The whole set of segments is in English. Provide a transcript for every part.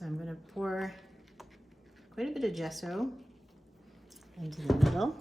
So I'm going to pour quite a bit of gesso into the middle.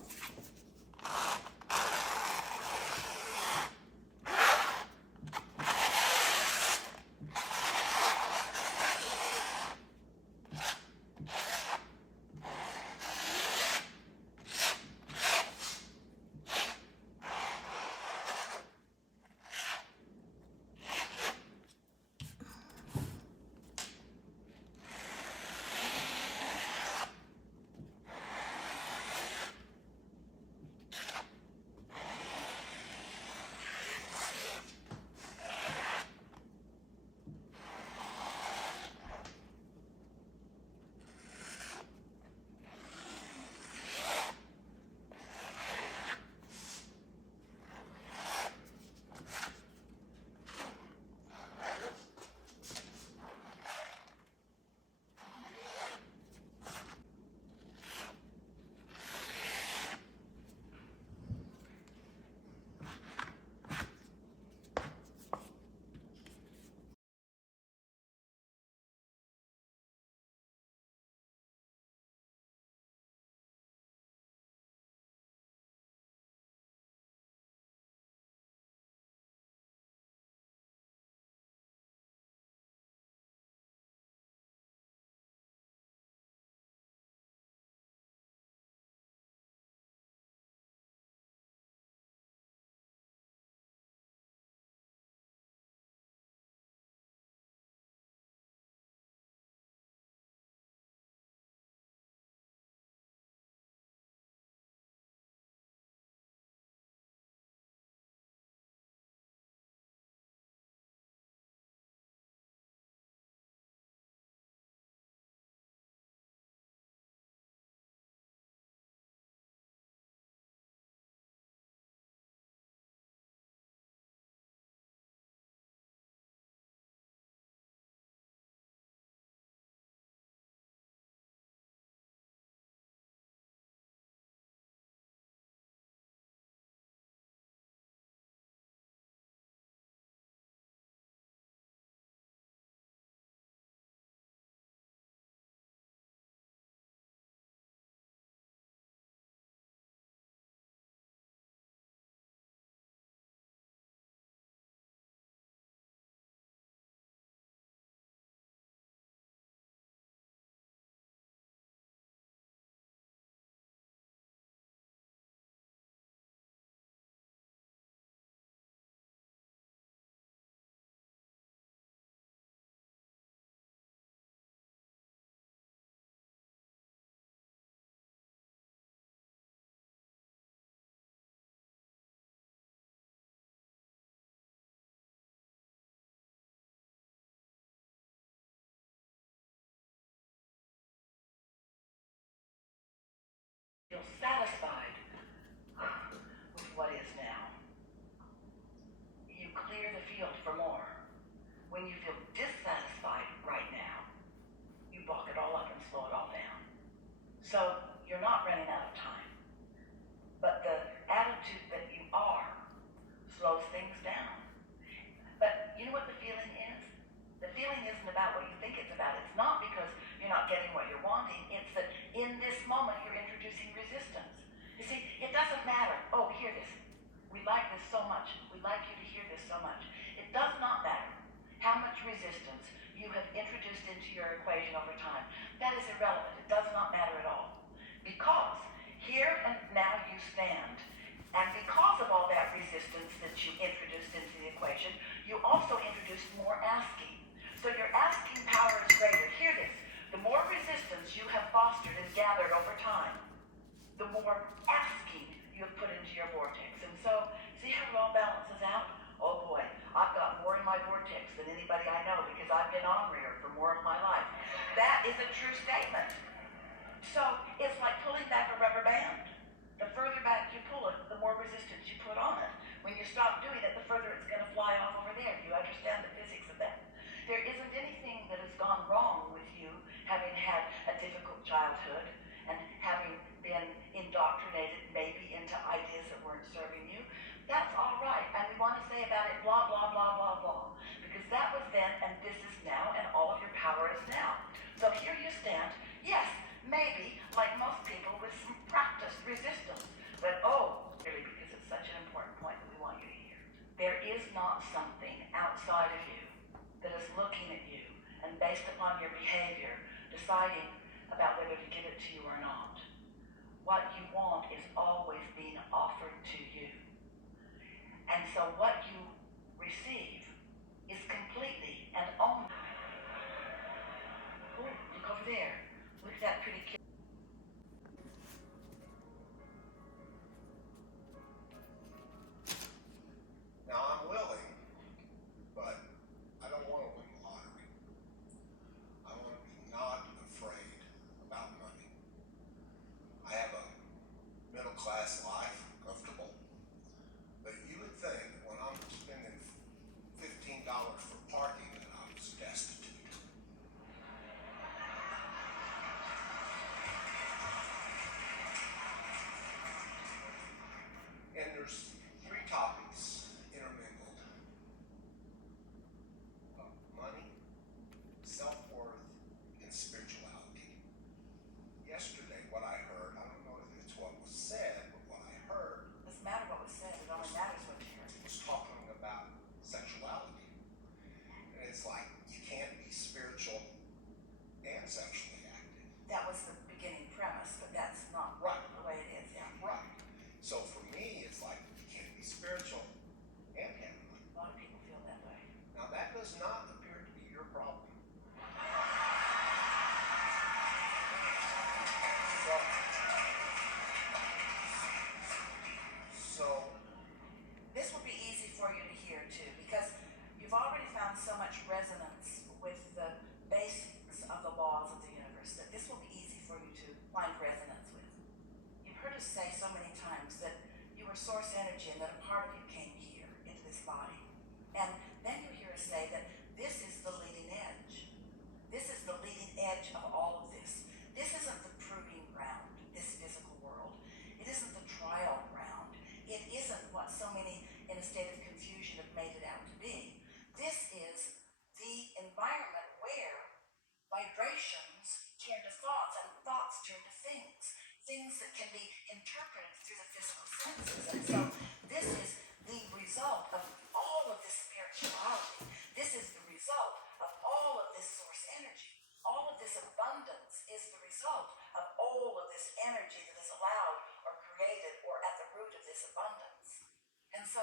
Feel satisfied with what is now. You clear the field for more. When you feel dissatisfied right now, you bulk it all up and slow it all down. So you're not running out of time. But the attitude that you are slows things down. But you know what the feeling is? The feeling isn't about what you think it's about. It's not because you're not getting what you're wanting. It's that in this moment you're introducing resistance. You see, it doesn't matter. Oh, hear this. We like this so much. We'd like you to hear this so much. It does not matter how much resistance you have introduced into your equation over time. That is irrelevant. It does not matter at all. Because here and now you stand. And because of all that resistance that you introduced into the equation, you also introduced more asking. So your asking power is greater. Hear this. The more resistance you have fostered and gathered over time, the more asking you have put into your vortex. And so, see how it all balances out? Oh boy, I've got more in my vortex than anybody I know because I've been ornerier for more of my life. That is a true statement. So it's like pulling back a rubber band. The further back you pull it, the more resistance you put on it. When you stop doing it, the further it's going to fly off over there. You understand the physics of that? There isn't anything that has gone wrong with you having had a difficult childhood and having been indoctrinated maybe into ideas that weren't serving you. That's all right. And we want to say about it blah, blah, blah, blah, blah. Because that was then and this is now and all of your power is now. based upon your behavior, deciding about whether to give it to you or not. What you want is always being offered to you. And so what you receive is completely and only. Oh, look over there. Look at that pretty kid. Now I'm willing, but I don't want to win the lottery. I want to be not afraid about money. I have a middle class life, comfortable. But you would think when I'm spending $15 for parking that I was destitute. And there's three topics intermingled: money, self-worth, and spirituality. Yesterday, what I heard, I don't know if it's what was said, but what I heard Doesn't matter what was said, it only matters what you heard. was talking about sexuality. And it's like, you can't be spiritual and sexually active. That was the beginning premise, but that's not Right. the way it is, yeah. Right. So for me, it's like, you can't be spiritual and heavenly. A lot of people feel that way. Now, that does not appear to be your problem. So, This will be easy for you to hear too, because you've already found so much resonance with the basics of the laws of the universe that this will be easy for you to find resonance with. You've heard us say so many times that you were source energy and that a part of you came here into this body. And then you hear us say that this is the leading edge. This is the leading edge of all of this. This isn't the proving ground, this physical world. It isn't the trial ground. It isn't what so many in a state of confusion have made it out to be. This is the environment where vibrations turn to thoughts and thoughts turn to things. Things that can be interpreted through the physical senses. And so this is the result of all of this spirituality. This is the result of all of this source energy. All of this abundance is the result of all of this energy that is allowed or created or at the root of this abundance. And so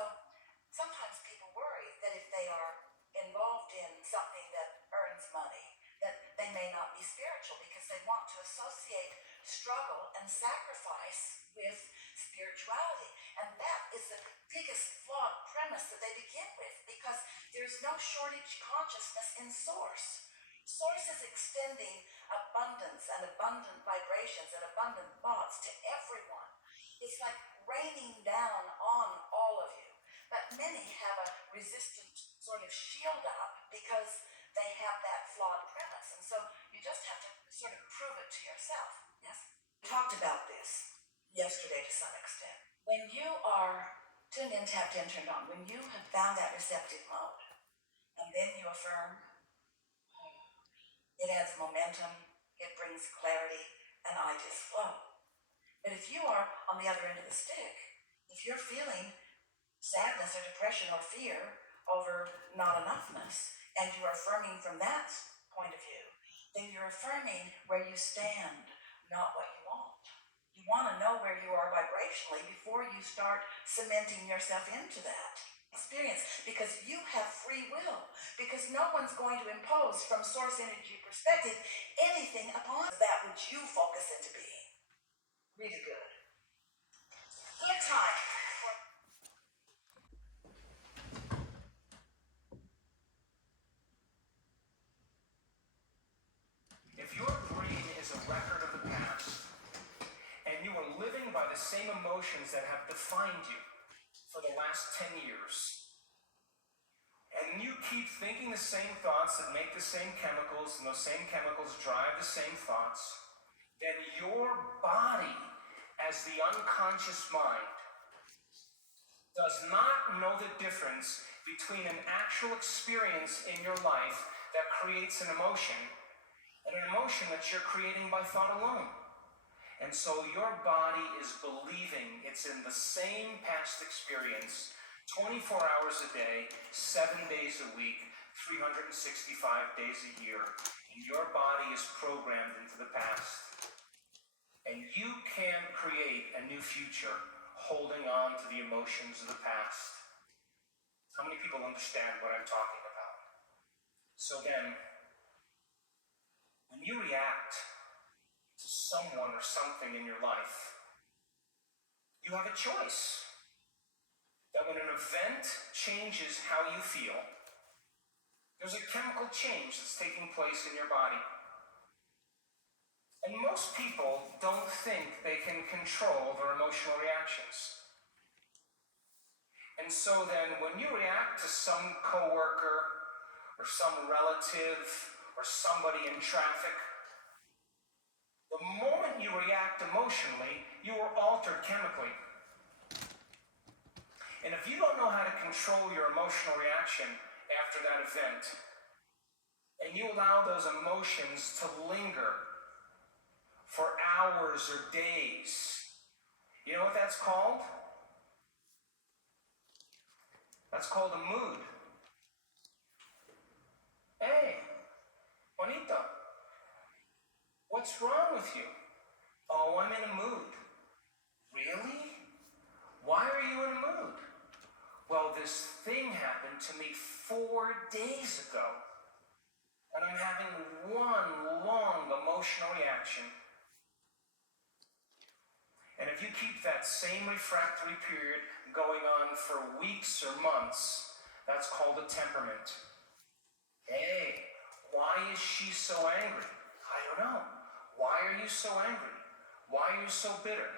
sometimes people worry that if they are involved in something that earns money, that they may not be spiritual because they want to associate struggle and sacrifice with spirituality. And that is the biggest flawed premise that they begin with, because there's no shortage consciousness in source. Source is extending abundance and abundant vibrations and abundant thoughts to everyone. It's like raining down on all of you. But many have a resistant sort of shield up because they have that flawed premise. And so you just have to sort of prove it to yourself. Yes? We talked about this yesterday to some extent. When you are tuned in, tapped in, turned on, when you have found that receptive mode, and then you affirm, it adds momentum, it brings clarity, and ideas flow. But if you are on the other end of the stick, if you're feeling sadness or depression or fear over not enoughness, and you're affirming from that point of view, then you're affirming where you stand, not what you want. You want to know where you are vibrationally before you start cementing yourself into that experience, because you have free will, because no one's going to impose from source energy perspective anything upon that which you focus into being. Really good. Good time for If your brain is a record of the past, and you are living by the same emotions that have defined you for the last 10 years, and you keep thinking the same thoughts that make the same chemicals, and those same chemicals drive the same thoughts, then your body, as the unconscious mind, does not know the difference between an actual experience in your life that creates an emotion and an emotion that you're creating by thought alone. And so your body is believing it's in the same past experience 24 hours a day, 7 days a week, 365 days a year. And your body is programmed into the past. And you can create a new future holding on to the emotions of the past. How many people understand what I'm talking about? So then, when you react to someone or something in your life, you have a choice. That when an event changes how you feel, there's a chemical change that's taking place in your body. And most people don't think they can control their emotional reactions. And so then when you react to some coworker or some relative or somebody in traffic, the moment you react emotionally, you are altered chemically. And if you don't know how to control your emotional reaction after that event, and you allow those emotions to linger for hours or days, you know what that's called? That's called a mood. Hey, Juanito, what's wrong with you? Oh, I'm in a mood. Really? Why are you in a mood? Well, this thing happened to me 4 days ago, and I'm having one long emotional reaction. And if you keep that same refractory period going on for weeks or months, that's called a temperament. Hey, why is she so angry? I don't know. Why are you so angry? Why are you so bitter?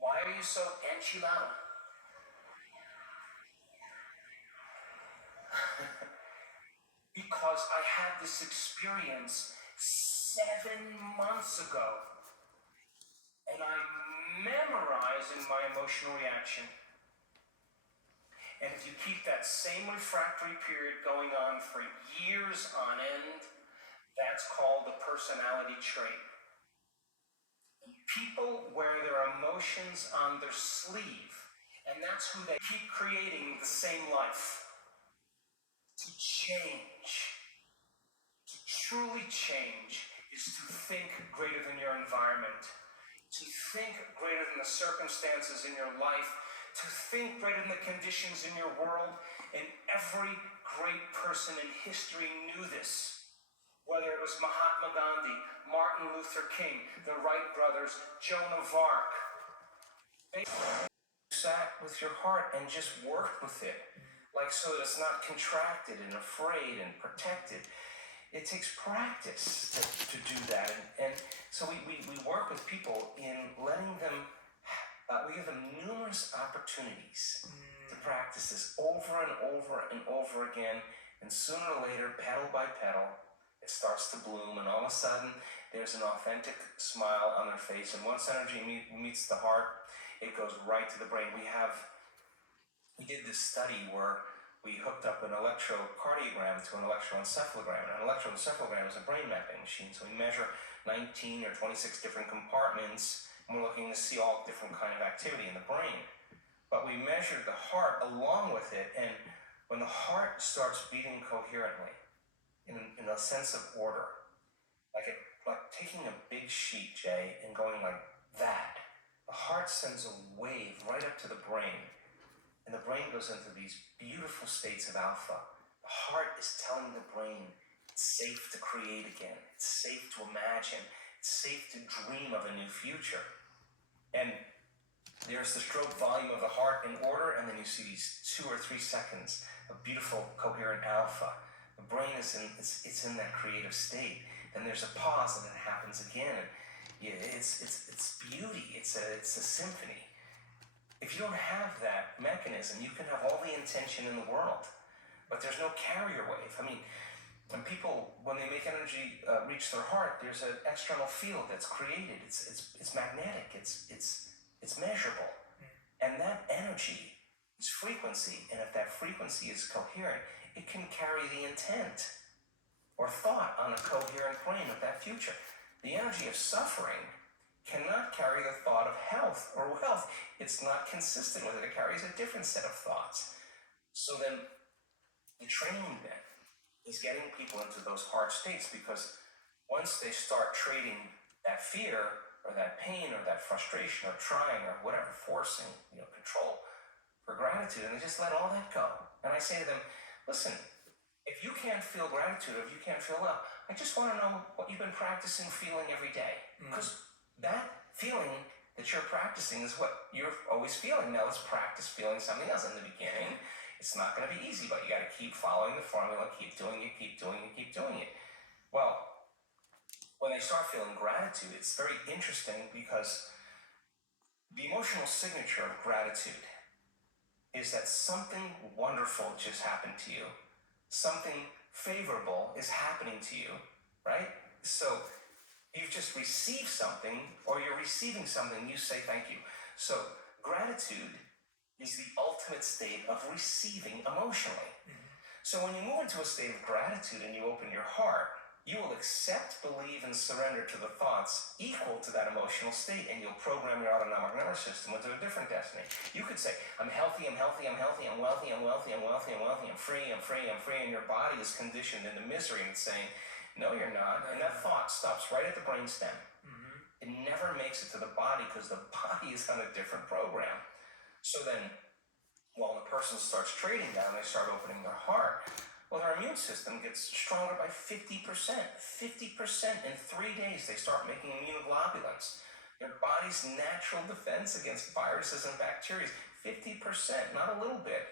Why are you so enchilada? Because I had this experience 7 months ago, and I'm memorizing my emotional reaction. And if you keep that same refractory period going on for years on end, that's called a personality trait. And people wear their emotions on their sleeve, and that's who they keep creating the same life. To change, to truly change, is to think greater than your environment, to think greater than the circumstances in your life, to think greater than the conditions in your world. And every great person in history knew this. Whether it was Mahatma Gandhi, Martin Luther King, the Wright brothers, Joan of Arc. They sat with your heart and just worked with it. Like so that it's not contracted and afraid and protected. It takes practice to do that. And so we work with people in letting them, we give them numerous opportunities to practice this over and over and over again. And sooner or later, petal by petal, it starts to bloom. And all of a sudden, there's an authentic smile on their face. And once energy meets the heart, it goes right to the brain. We did this study where we hooked up an electrocardiogram to an electroencephalogram. And an electroencephalogram is a brain mapping machine. So we measure 19 or 26 different compartments, and we're looking to see all different kind of activity in the brain. But we measured the heart along with it, and when the heart starts beating coherently, in a sense of order, like taking a big sheet, Jay, and going like that, the heart sends a wave right up to the brain. And the brain goes into these beautiful states of alpha. The heart is telling the brain it's safe to create again. It's safe to imagine. It's safe to dream of a new future. And there's the stroke volume of the heart in order, and then you see these 2 or 3 seconds of beautiful, coherent alpha. The brain is it's in that creative state. Then there's a pause, and it happens again. It's beauty. It's a symphony. If you don't have that mechanism, you can have all the intention in the world, but there's no carrier wave. I mean, when people, when they make energy reach their heart, there's an external field that's created. It's magnetic. It's measurable, and that energy is frequency. And if that frequency is coherent, it can carry the intent or thought on a coherent plane of that future. The energy of suffering cannot carry the thought of health or wealth. It's not consistent with it. It carries a different set of thoughts. So then the training then is getting people into those hard states, because once they start trading that fear or that pain or that frustration or trying or whatever, forcing, control for gratitude, and they just let all that go. And I say to them, listen, if you can't feel gratitude, or if you can't feel love, I just want to know what you've been practicing feeling every day. Because that feeling that you're practicing is what you're always feeling. Now let's practice feeling something else. In the beginning, it's not going to be easy, but you got to keep following the formula, keep doing it, keep doing it, keep doing it. Well, when they start feeling gratitude, it's very interesting, because the emotional signature of gratitude is that something wonderful just happened to you. Something favorable is happening to you, right? So you've just received something, or you're receiving something, you say thank you. So gratitude is the ultimate state of receiving emotionally. So when you move into a state of gratitude and you open your heart, you will accept, believe, and surrender to the thoughts equal to that emotional state, and you'll program your autonomic nervous system into a different destiny. You could say, I'm healthy, I'm healthy, I'm healthy, I'm wealthy, I'm wealthy, I'm wealthy, I'm wealthy, I'm free, I'm free, I'm free, and your body is conditioned into misery, and it's saying, no, you're not. And that thought stops right at the brainstem. It never makes it to the body, because the body is on a different program. So then, while the person starts trading down, they start opening their heart. Well, their immune system gets stronger by 50%. 50% in 3 days, they start making immunoglobulins. Your body's natural defense against viruses and bacteria, 50%, not a little bit,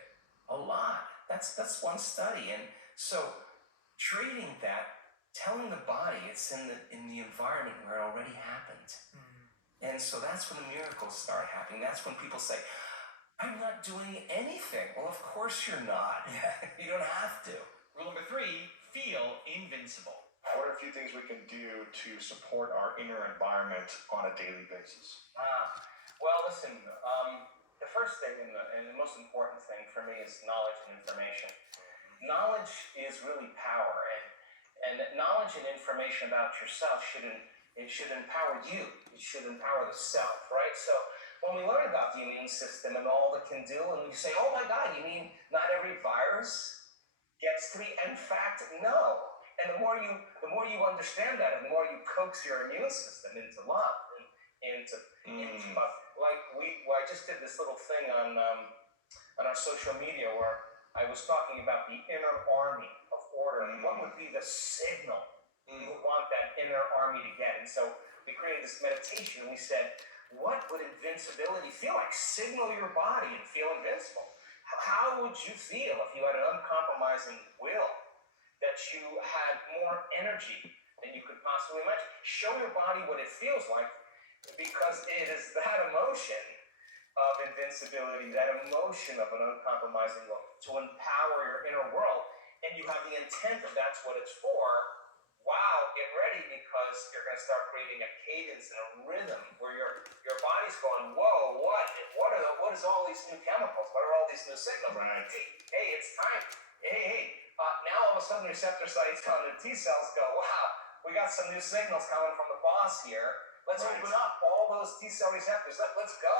a lot. That's one study. And so trading that, telling the body it's in the environment where it already happened. And so that's when the miracles start happening. That's when people say, I'm not doing anything. Well, of course you're not. You don't have to. Rule number 3, feel invincible. What are a few things we can do to support our inner environment on a daily basis? Well, listen, the first thing and the most important thing for me is knowledge and information. Knowledge is really power, and knowledge and information about yourself should empower you. It should empower the self, right? So when we learn about the immune system and all it can do, and we say, oh my God, you mean not every virus gets to me? In fact, no. And the more you understand that, and the more you coax your immune system into love and into love. I just did this little thing on our social media where I was talking about the inner army of order. And what would be the signal you would want that inner army to get? And so we created this meditation. We said, what would invincibility feel like? Signal your body and feel invincible. How would you feel if you had an uncompromising will, that you had more energy than you could possibly imagine? Show your body what it feels like, because it is that emotion of invincibility, that emotion of an uncompromising will, to empower your inner world. And you have the intent that that's what it's for. Wow, get ready, because you're going to start creating a cadence and a rhythm where your body's going, whoa, what is all these new chemicals? What are all these new signals? Right. Hey, it's time. Hey. Now all of a sudden receptor sites on the T cells go, wow, we got some new signals coming from the boss here. Let's open up all those T cell receptors. Let's go.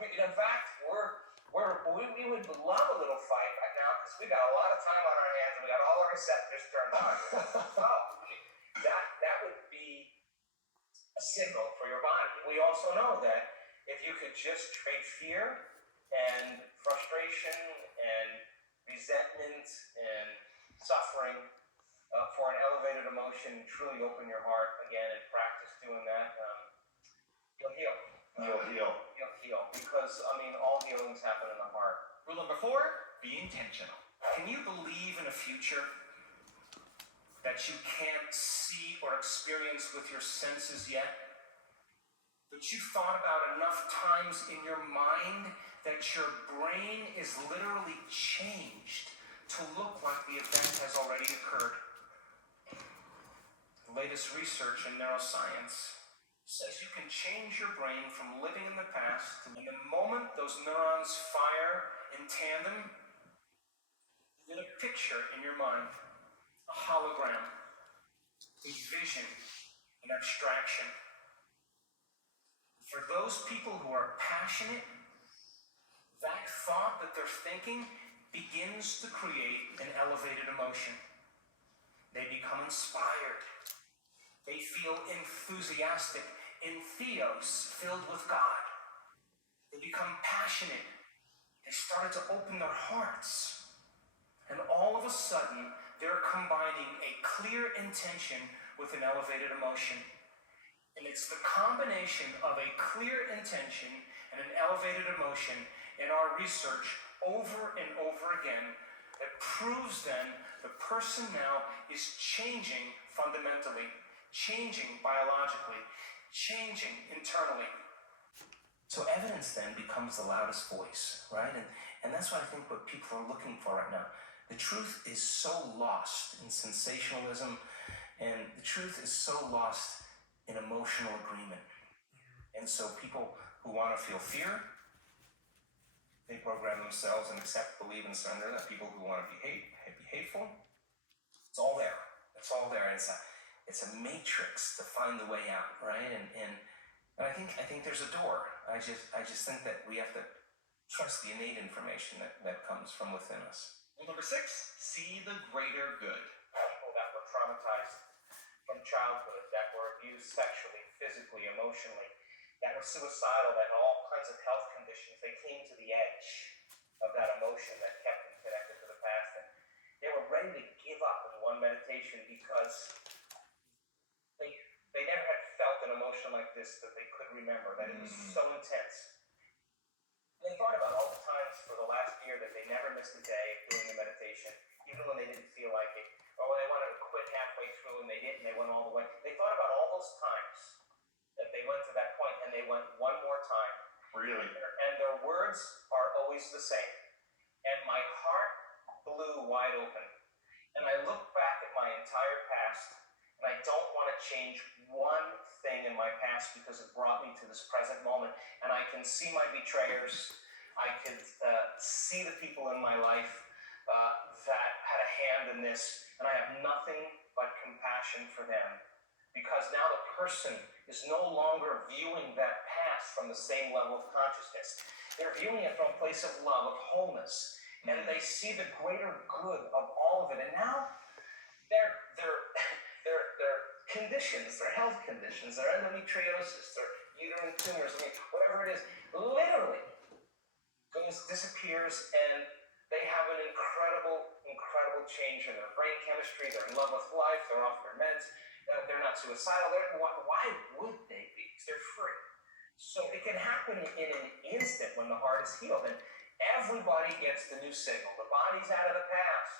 In fact, we would love a little fight right now, because we got a lot of time on our hands and we got all our receptors turned on. That would be a signal for your body. We also know that if you could just trade fear and frustration and resentment and suffering for an elevated emotion, truly open your heart again and practice doing that, you'll heal. You'll heal. You'll heal, because, all healings happen in the heart. Rule number 4, be intentional. Can you believe in a future that you can't see or experience with your senses yet? That you've thought about enough times in your mind that your brain is literally changed to look like the event has already occurred? The latest research in neuroscience says you can change your brain from living in the past, and the moment those neurons fire in tandem, you get a picture in your mind, a hologram, a vision, an abstraction. For those people who are passionate, that thought that they're thinking begins to create an elevated emotion. They become inspired. They feel enthusiastic, entheos, filled with God. They become passionate. They started to open their hearts. And all of a sudden, they're combining a clear intention with an elevated emotion. And it's the combination of a clear intention and an elevated emotion in our research over and over again that proves then the person now is changing fundamentally, changing biologically, changing internally. So evidence then becomes the loudest voice, right? And that's what I think what people are looking for right now. The truth is so lost in sensationalism, and the truth is so lost in emotional agreement. And so people who want to feel fear, they program themselves and accept, believe, and surrender. That people who want to be hateful, it's all there. It's all there. And it's a matrix to find the way out, right? And I think there's a door. I just think that we have to trust the innate information that comes from within us. Rule number 6, see the greater good. People that were traumatized from childhood, that were abused sexually, physically, emotionally, that were suicidal, that had all kinds of health conditions, they came to the edge of that emotion that kept them connected to the past. And they were ready to give up in one meditation because they never had felt an emotion like this that they could remember, that it was so intense. And they thought about all the times for the last year that they never missed a day doing the meditation, even when they didn't feel like it, or when they wanted to quit halfway through and they didn't, they went all the way. They thought about all those times that they went to that point, and they went one more time. Really? And their words are always the same. And my heart blew wide open. And I look back at my entire past, and I don't want to change one thing in my past because it brought me to this present moment. And I can see my betrayers. I could see the people in my life that had a hand in this. And I have nothing but compassion for them. Because now the person is no longer viewing that past from the same level of consciousness. They're viewing it from a place of love, of wholeness. And they see the greater good of all of it. And now their conditions, their health conditions, their endometriosis, their uterine tumors, whatever it is, literally disappears, and they have an incredible change in their brain chemistry. They're in love with life. They're off their meds. They're not suicidal. Why would they be? Because they're free. So it can happen in an instant when the heart is healed, and everybody gets the new signal. The body's out of the past.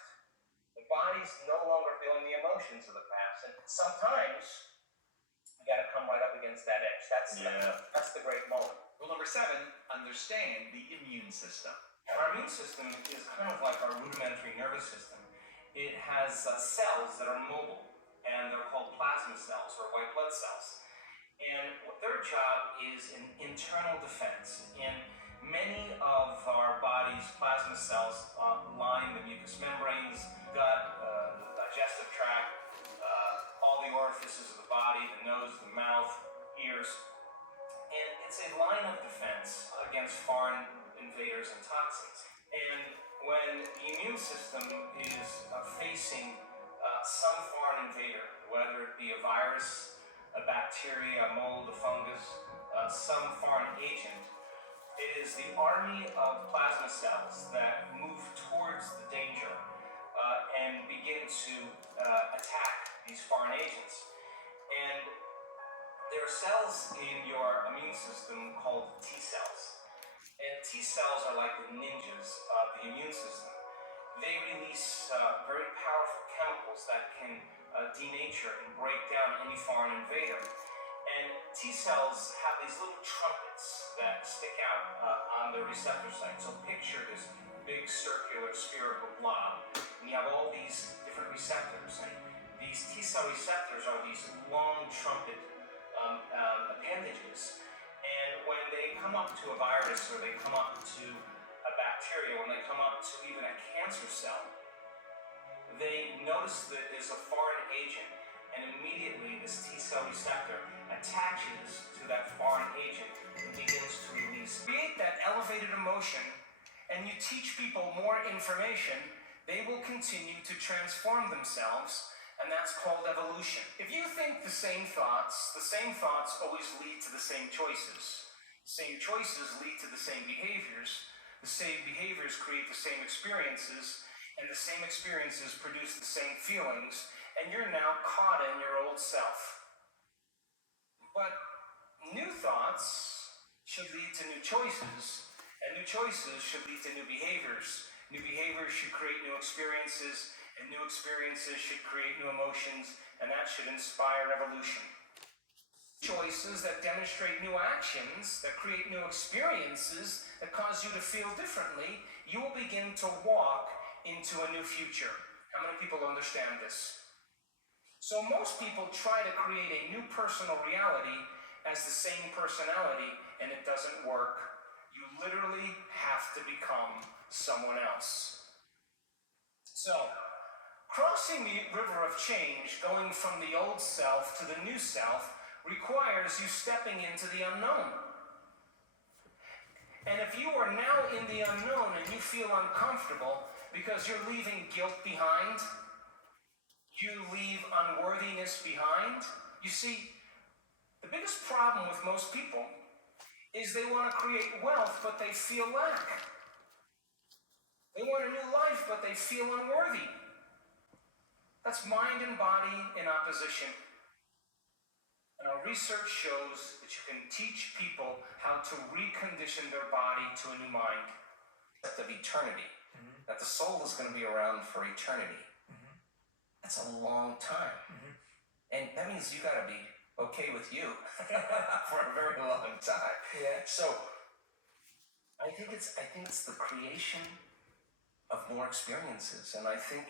The body's no longer feeling the emotions of the past, and sometimes you got to come right up against that edge. That's the great moment. Rule number 7, understand the immune system. Our immune system is kind of like our rudimentary nervous system. It has cells that are mobile, and they're called plasma cells or white blood cells. And their job is an internal defense. In many of our body's plasma cells line the mucous membranes, gut, the digestive tract, all the orifices of the body, the nose, the mouth, ears. And it's a line of defense against foreign invaders and toxins. And when the immune system is facing some foreign invader, whether it be a virus, a bacteria, a mold, a fungus, some foreign agent, it is the army of plasma cells that move towards the danger and begin to attack these foreign agents. And there are cells in your immune system called T cells. And T cells are like the ninjas of the immune system. They release very powerful chemicals that can denature and break down any foreign invader. And T cells have these little trumpets that stick out on the receptor site. So picture this big circular spherical blob, and you have all these different receptors. And these T cell receptors are these long trumpet appendages. And when they come up to a virus, or they come up to a bacteria, when they come up to even a cancer cell, they notice that there's a foreign agent, and immediately this T cell receptor attaches to that foreign agent and begins to release. Create that elevated emotion and you teach people more information, they will continue to transform themselves, and that's called evolution. If you think the same thoughts always lead to the same choices. The same choices lead to the same behaviors. The same behaviors create the same experiences, and the same experiences produce the same feelings, and you're now caught in your old self. But new thoughts should lead to new choices, and new choices should lead to new behaviors. New behaviors should create new experiences, and new experiences should create new emotions, and that should inspire evolution. Choices that demonstrate new actions, that create new experiences, that cause you to feel differently, you will begin to walk into a new future. How many people understand this? So most people try to create a new personal reality as the same personality, and it doesn't work. You literally have to become someone else. So, crossing the river of change, going from the old self to the new self, requires you stepping into the unknown. And if you are now in the unknown and you feel uncomfortable because you're leaving guilt behind, you leave unworthiness behind. You see, the biggest problem with most people is they want to create wealth, but they feel lack. They want a new life, but they feel unworthy. That's mind and body in opposition. And our research shows that you can teach people how to recondition their body to a new mind. Of eternity, that the soul is going to be around for eternity. That's a long time. And that means you got to be okay with you for a very long time. Yeah. So I think it's the creation of more experiences, and I think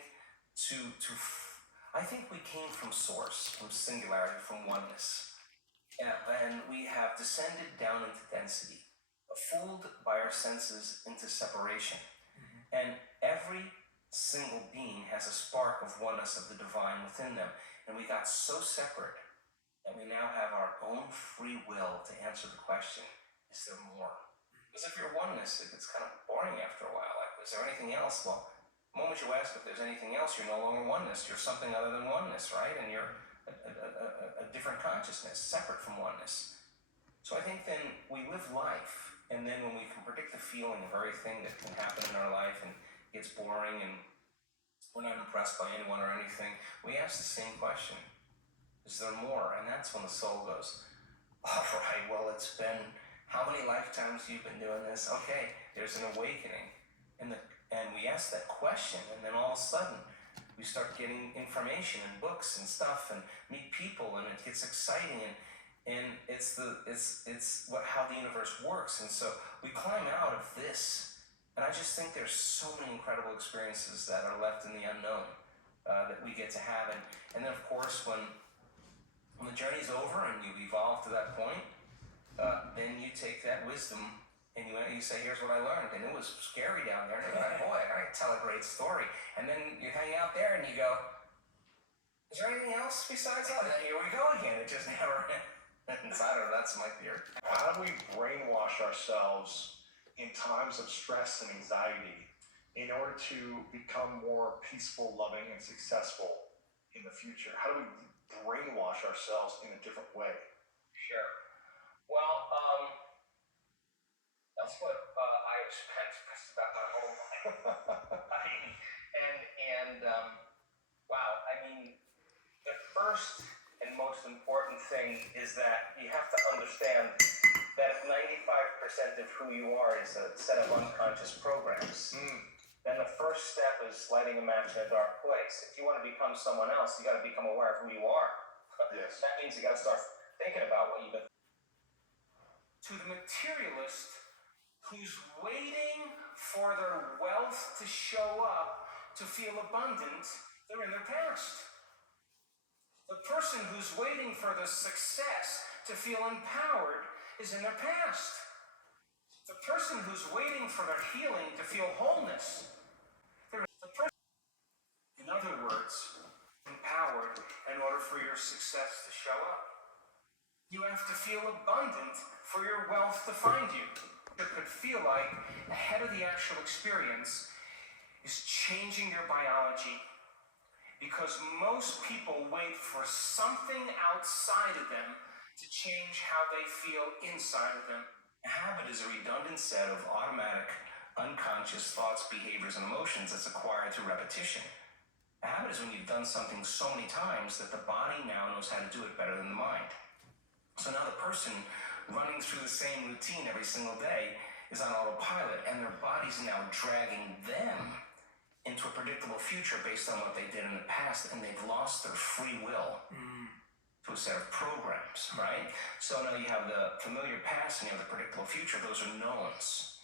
I think we came from source, from singularity, from oneness, and we have descended down into density, fooled by our senses into separation, and every single being has a spark of oneness of the divine within them, and we got so separate that we now have our own free will to answer the question, is there more? Because if you're oneness, it gets kind of boring after a while. Like, is there anything else? Well, the moment you ask if there's anything else, you're no longer oneness. You're something other than oneness, right? And you're a different consciousness, separate from oneness. So I think then we live life, and then when we can predict the feeling of everything that can happen in our life and gets boring and we're not impressed by anyone or anything, we ask the same question, is there more? And that's when the soul goes, all right, well, it's been how many lifetimes you've been doing this? Okay, there's an awakening. And we ask that question, and then all of a sudden we start getting information and books and stuff and meet people, and it gets exciting, and it's how the universe works. And so we climb out of this, and I just think there's so many incredible experiences that are left in the unknown that we get to have. And then of course when the journey's over and you've evolved to that point, then you take that wisdom and you say, here's what I learned, and it was scary down there, and you're like, boy, I tell a great story. And then you hang out there and you go, is there anything else besides that? And here we go again. It just never ends. I don't know, that's my theory. How do we brainwash ourselves in times of stress and anxiety in order to become more peaceful, loving, and successful in the future? How do we brainwash ourselves in a different way? Sure. Well, that's what I have spent just about my whole life. Wow, I mean, the first and most important thing is that you have to understand that if 95% of who you are is a set of unconscious programs, then the first step is lighting a match in a dark place. If you want to become someone else, you got to become aware of who you are. Yes. That means you got to start thinking about what you've been. To the materialist who's waiting for their wealth to show up to feel abundant, they're in their past. The person who's waiting for the success to feel empowered is in their past. The person who's waiting for their healing to feel wholeness, they're the person. In other words, empowered in order for your success to show up. You have to feel abundant for your wealth to find you. it could feel like ahead of the actual experience is changing their biology, because most people wait for something outside of them to change how they feel inside of them. A habit is a redundant set of automatic, unconscious thoughts, behaviors, and emotions that's acquired through repetition. A habit is when you've done something so many times that the body now knows how to do it better than the mind. So now the person running through the same routine every single day is on autopilot, and their body's now dragging them into a predictable future based on what they did in the past, and they've lost their free will to a set of programs, right? So now you have the familiar past and you have the predictable future. Those are knowns.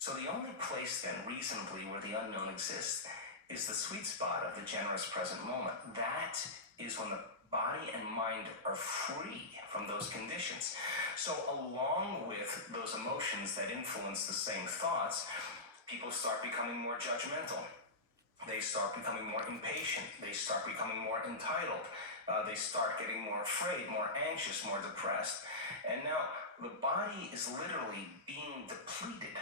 So the only place then reasonably where the unknown exists is the sweet spot of the generous present moment. That is when the body and mind are free from those conditions. So along with those emotions that influence the same thoughts, people start becoming more judgmental. They start becoming more impatient. They start becoming more entitled. They start getting more afraid, more anxious, more depressed. And now the body is literally being depleted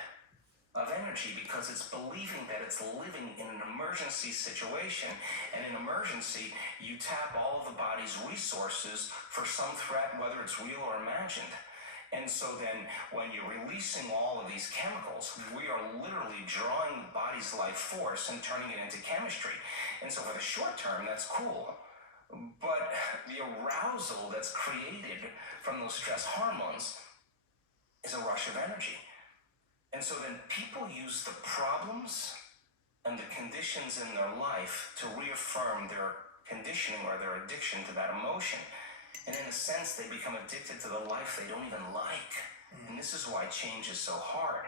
of energy because it's believing that it's living in an emergency situation. And in emergency, you tap all of the body's resources for some threat, whether it's real or imagined. And so then when you're releasing all of these chemicals, we are literally drawing the body's life force and turning it into chemistry. And so for the short term, that's cool. But the arousal that's created from those stress hormones is a rush of energy. And so then people use the problems and the conditions in their life to reaffirm their conditioning or their addiction to that emotion. And in a sense, they become addicted to the life they don't even like. And this is why change is so hard.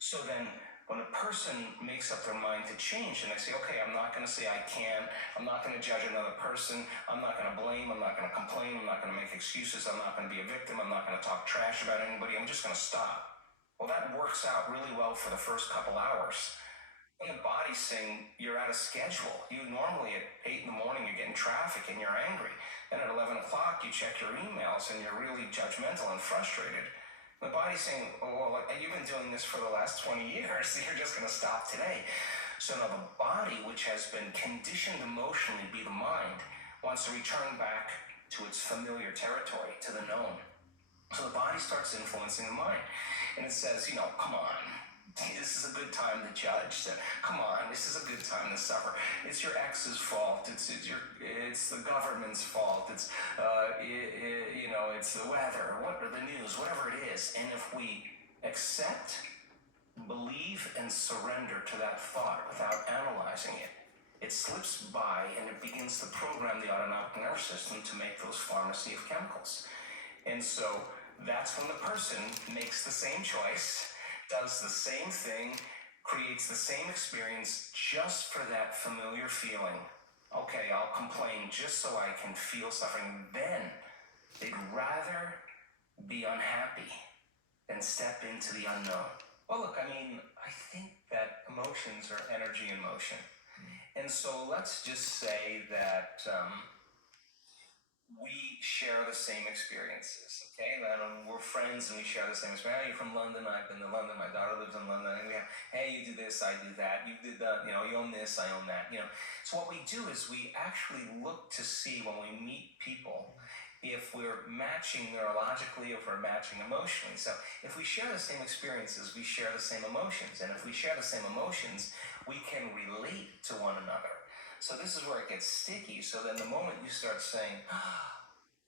So then when a person makes up their mind to change and they say, okay, I'm not going to say I can, I'm not going to judge another person, I'm not going to blame, I'm not going to complain, I'm not going to make excuses, I'm not going to be a victim, I'm not going to talk trash about anybody, I'm just going to stop. Well, that works out really well for the first couple hours. When the body's saying you're out of schedule, you normally at 8 in the morning you're getting traffic and you're angry. Then at 11 o'clock you check your emails and you're really judgmental and frustrated. The body's saying, oh, well, you've been doing this for the last 20 years. You're just going to stop today. So now the body, which has been conditioned emotionally to be the mind, wants to return back to its familiar territory, to the known. So the body starts influencing the mind. And it says, come on. This is a good time to judge. Come on, this is a good time to suffer. It's your ex's fault. It's the government's fault. It's it's the weather, the news, whatever it is. And if we accept, believe, and surrender to that thought without analyzing it, it slips by and it begins to program the autonomic nervous system to make those pharmacy of chemicals. And so that's when the person makes the same choice, does the same thing, creates the same experience just for that familiar feeling. Okay, I'll complain just so I can feel suffering. Then they'd rather be unhappy than step into the unknown. Well, look, I think that emotions are energy in motion. And so let's just say that we share the same experiences, okay? We're friends and we share the same experience. Hey, you're from London, I've been to London, my daughter lives in London, and we have, hey, you do this, I do that, you did that, you own this, I own that, So what we do is we actually look to see when we meet people if we're matching neurologically, if we're matching emotionally. So if we share the same experiences, we share the same emotions. And if we share the same emotions, we can relate to one another. So this is where it gets sticky. So then the moment you start saying,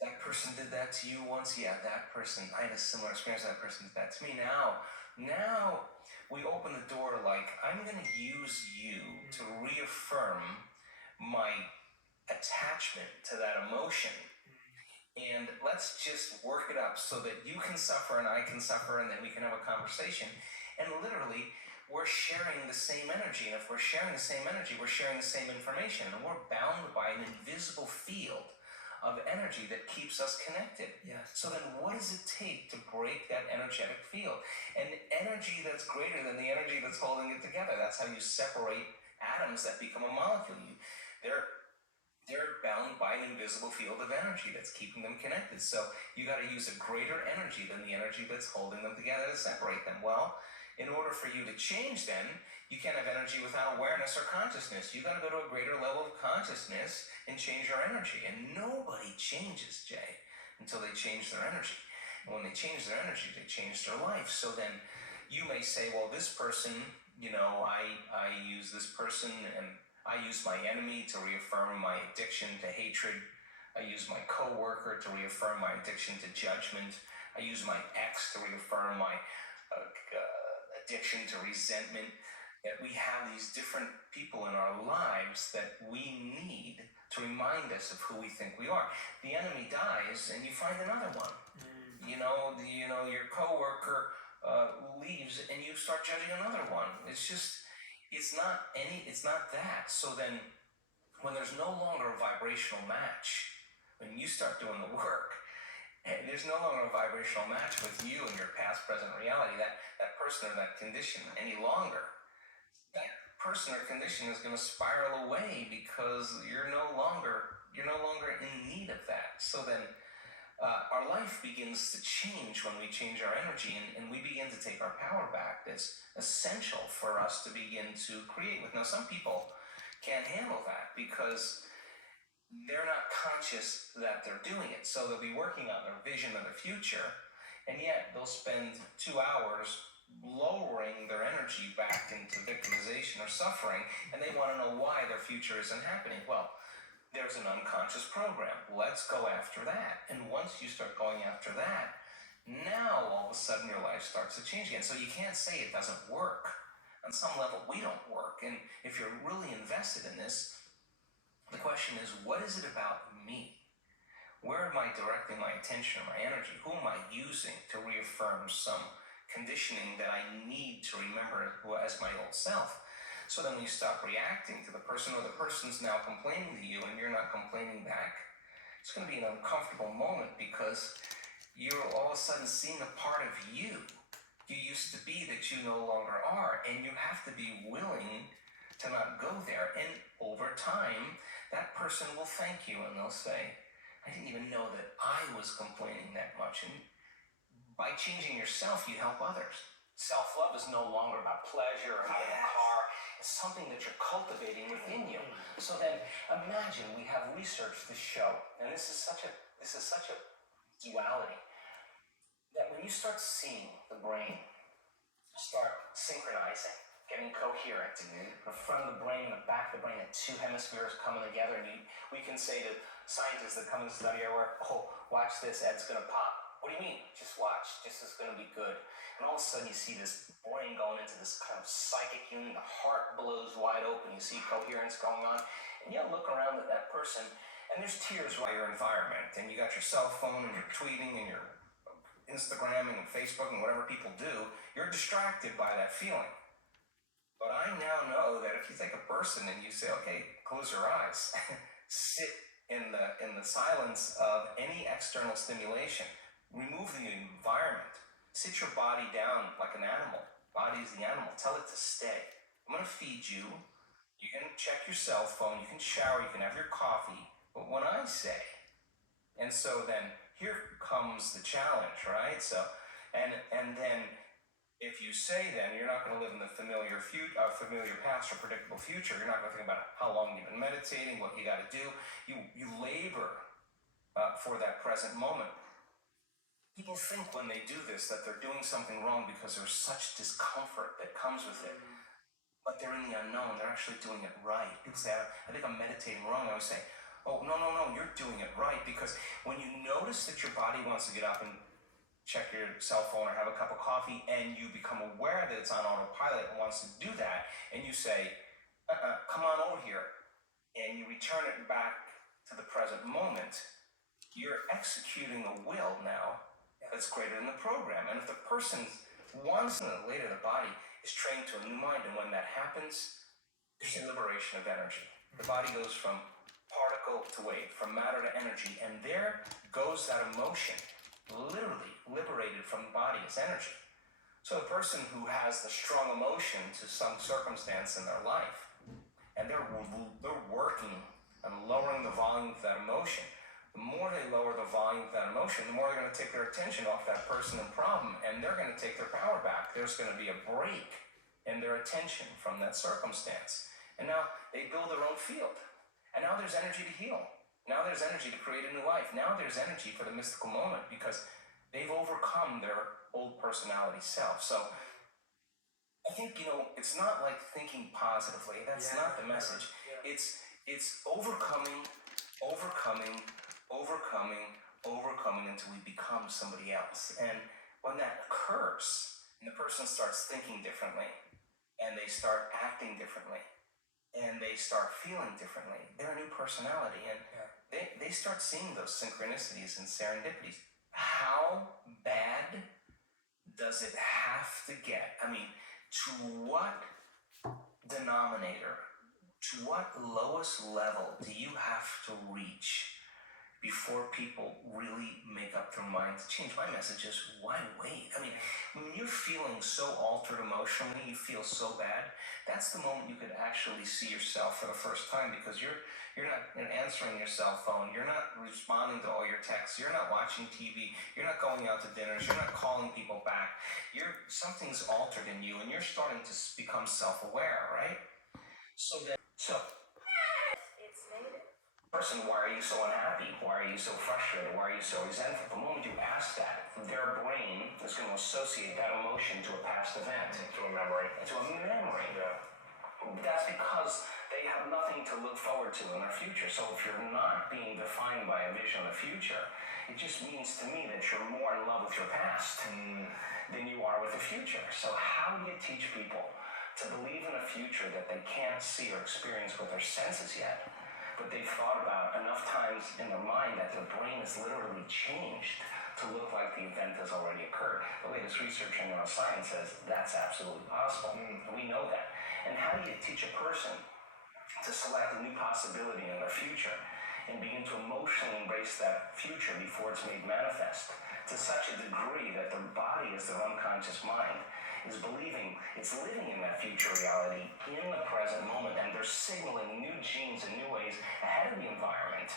that person did that to you once, yeah, that person, I had a similar experience, that person did that to me. Now we open the door like, I'm going to use you to reaffirm my attachment to that emotion. And let's just work it up so that you can suffer and I can suffer, and then we can have a conversation. And literally, we're sharing the same energy. And if we're sharing the same energy, we're sharing the same information. And we're bound by an invisible field of energy that keeps us connected. Yes. So then what does it take to break that energetic field? And energy that's greater than the energy that's holding it together. That's how you separate atoms that become a molecule. They're they're bound by an invisible field of energy that's keeping them connected. So you got to use a greater energy than the energy that's holding them together to separate them. Well, in order for you to change then, you can't have energy without awareness or consciousness. You got to go to a greater level of consciousness and change your energy. And nobody changes, Jay, until they change their energy. And when they change their energy, they change their life. So then you may say, well, this person, you know, I use this person and I use my enemy to reaffirm my addiction to hatred. I use my coworker to reaffirm my addiction to judgment. I use my ex to reaffirm my addiction to resentment. That we have these different people in our lives that we need to remind us of who we think we are. The enemy dies, and you find another one. You know, your coworker leaves, and you start judging another one. It's not that. So then, when there's no longer a vibrational match, when you start doing the work, and there's no longer a vibrational match with you and your past, present reality, that person or that condition any longer, that person or condition is going to spiral away because you're no longer in need of that. So then our life begins to change when we change our energy, and we begin to take our power back. That's essential for us to begin to create with. Now, some people can't handle that because they're not conscious that they're doing it. So they'll be working on their vision of the future, and yet they'll spend 2 hours lowering their energy back into victimization or suffering, and they want to know why their future isn't happening. Well, there's an unconscious program. Let's go after that. And once you start going after that, now all of a sudden your life starts to change again. So you can't say it doesn't work. On some level, we don't work. And if you're really invested in this, the question is, what is it about me? Where am I directing my attention or my energy? Who am I using to reaffirm some conditioning that I need to remember as my old self? So then when you stop reacting to the person, or the person's now complaining to you and you're not complaining back, it's going to be an uncomfortable moment because you're all of a sudden seeing a part of you used to be that you no longer are, and you have to be willing to not go there. And over time, that person will thank you and they'll say, I didn't even know that I was complaining that much. And by changing yourself, you help others. Self-love is no longer about pleasure or having a car. It's something that you're cultivating within you. So then imagine we have research to show, and this is such a duality, that when you start seeing the brain start synchronizing, getting coherent, the front of the brain and the back of the brain, and two hemispheres coming together, and we can say to scientists that come and study our work, oh, watch this, Ed's gonna pop. What do you mean? Just watch, this is gonna be good. And all of a sudden you see this brain going into this kind of psychic union, the heart blows wide open, you see coherence going on, and you look around at that person, and there's tears around your environment, and you got your cell phone, and you're tweeting, and you're Instagramming, and Facebook, and whatever people do, you're distracted by that feeling. But I now know that if you take a person and you say, okay, close your eyes, sit in the silence of any external stimulation, remove the environment, sit your body down like an animal. Body is the animal. Tell it to stay. I'm going to feed you. You can check your cell phone. You can shower. You can have your coffee. But when I say, and so then here comes the challenge, right? So, and then if you say then you're not going to live in the familiar past or predictable future, you're not going to think about how long you've been meditating, what you got to do. You labor for that present moment. People think when they do this that they're doing something wrong because there's such discomfort that comes with it. But they're in the unknown. They're actually doing it right. People say, I think I'm meditating wrong. I always say, oh, no, you're doing it right. Because when you notice that your body wants to get up and check your cell phone or have a cup of coffee, and you become aware that it's on autopilot and wants to do that, and you say, come on over here, and you return it back to the present moment, you're executing a will now that's greater than the program. And if the person wants to, later the body is trained to a new mind, and when that happens, there's a liberation of energy. The body goes from particle to wave, from matter to energy, and there goes that emotion, literally liberated from the body as energy. So a person who has the strong emotion to some circumstance in their life, and they're working and lowering the volume of that emotion. The more they lower the volume of that emotion, the more they're going to take their attention off that person and problem, and they're going to take their power back. There's going to be a break in their attention from that circumstance. And now they build their own field. And now there's energy to heal. Now there's energy to create a new life. Now there's energy for the mystical moment because they've overcome their old personality self. So I think, it's not like thinking positively. That's not the message. It's overcoming until we become somebody else. And when that occurs, and the person starts thinking differently, and they start acting differently, and they start feeling differently, they're a new personality, and they start seeing those synchronicities and serendipities. How bad does it have to get? I mean, to what denominator, to what lowest level do you have to reach before people really make up their mind to change? My message is, why wait? I mean, when you're feeling so altered emotionally, you feel so bad, that's the moment you could actually see yourself for the first time, because you're not answering your cell phone, you're not responding to all your texts, you're not watching TV, you're not going out to dinners, you're not calling people back. Something's altered in you, and you're starting to become self-aware, right? So person, why are you so unhappy? Why are you so frustrated? Why are you so resentful? The moment you ask that, their brain is going to associate that emotion to a past event. To a memory. Yeah. That's because they have nothing to look forward to in their future. So if you're not being defined by a vision of the future, it just means to me that you're more in love with your past than you are with the future. So how do you teach people to believe in a future that they can't see or experience with their senses yet, but they've thought about enough times in their mind that their brain is literally changed to look like the event has already occurred? The latest research in neuroscience says that's absolutely possible. We know that. And how do you teach a person to select a new possibility in their future and begin to emotionally embrace that future before it's made manifest to such a degree that their body, as their unconscious mind, is believing it's living in that future reality in the present moment, and they're signaling new genes in new ways ahead of the environment.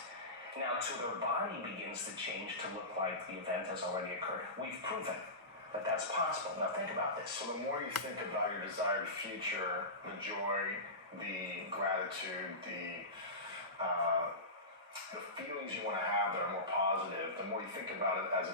Now, till their body begins to change to look like the event has already occurred. We've proven that that's possible. Now think about this. So the more you think about your desired future, the joy, the gratitude, the feelings you want to have that are more positive, the more you think about it as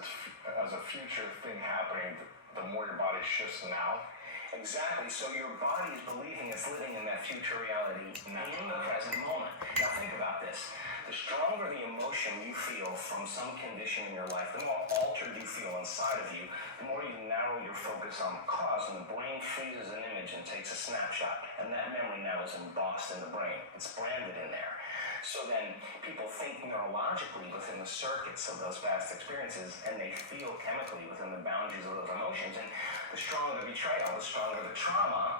a future thing happening, the more your body shifts now. Exactly. So your body is believing it's living in that future reality in the present moment. Now think about this. The stronger the emotion you feel from some condition in your life, the more altered you feel inside of you, the more you narrow your focus on the cause, and the brain freezes an image and takes a snapshot. And that memory now is embossed in the brain. It's branded in there. So then people think neurologically within the circuits of those past experiences, and they feel chemically within the boundaries of those emotions. And the stronger the betrayal, the stronger the trauma,